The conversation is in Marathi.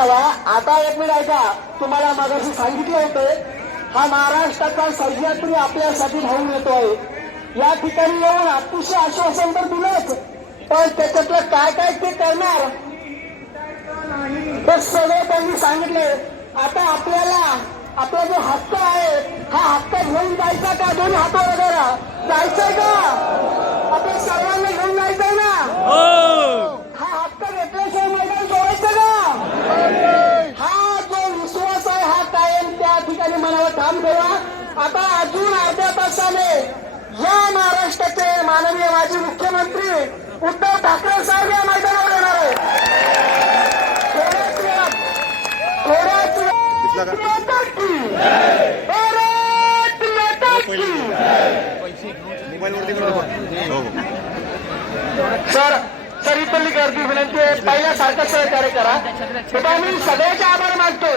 बघा आता एक मिनिट ऐका, तुम्हाला मागाशी सांगितलं होतं हा महाराष्ट्राचा सह्याद्री आपल्यासाठी धावून येतोय. या ठिकाणी येऊन अतिशय आश्वासन तर दिलंच, पण त्याच्यातलं काय काय ते करणार ते सगळं त्यांनी सांगितले. आता आपल्याला आपला जो हक्क आहे हा हक्क घेऊन जायचा का? दोन्ही हातवर वगैरे जायचंय का? आपण सर्वांना घेऊन जायचंय ना? हा हक्क घेतल्याशिवाय मैदान सोडायचं का? हा जो विश्वास आहे हा कायम त्या ठिकाणी मनावर ठाम ठेवा. आता अजून अर्ध्या तासाने या महाराष्ट्राचे माननीय माजी मुख्यमंत्री उद्धव ठाकरे साहेब या मैदानावर येणार आहेत. थोड्याच सर इथली गर्दी विनंती आहे, पहिल्यासारखं सहकार्य करा. मी सगळ्याचे आभार मानतो.